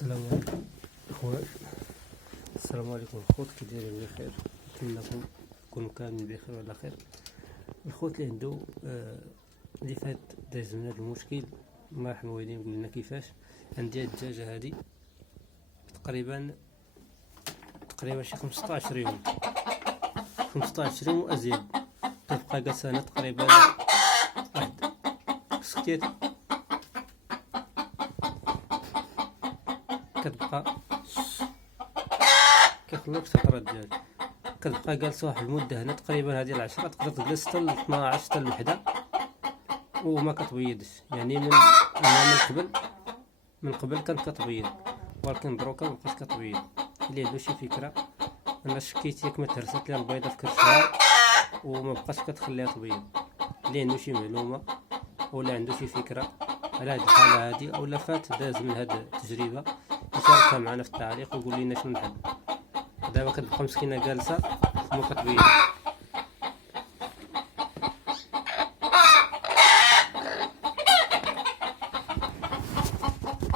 السلام عليكم اخوات. السلام عليكم الخوت، كي دايرين بخير؟ نتمنىكم تكونوا كاملين بخير وعلى خير. الخوت اللي عنده اللي فات داز من هذا المشكل، الله يرحم الوالدين يقول لنا كيفاش. عندي هاد الدجاجه هادي تقريبا شي 15 يوم 15 يوم وازيد، كتبقى جالسه هنا تقريبا واحد سكتيت، كتبقى كيخلوك تهضر الدجاج، كتبقى جالسه واحد المده هنا تقريبا هذه 10 تقدر تجلس حتى ل 12 حتى ل 1 وما كتبيضش. يعني انا من قبل كانت كتبيض، ولكن دروكا مبقاش كتبيض. اللي عنده شي فكره، انا شكيت ياك ما تهرست لها البيضه في كرشها وما بقاش كتخليها تبيض. اللي عنده شي معلومه ولا عنده شي فكره على هاد الحاله هادي اولا فات داز من هاد التجربه، يشاركها معنا في التعليق ويقول لنا شنو الحل. دابا كتبقى مسكينه جالسه وما كتبيض.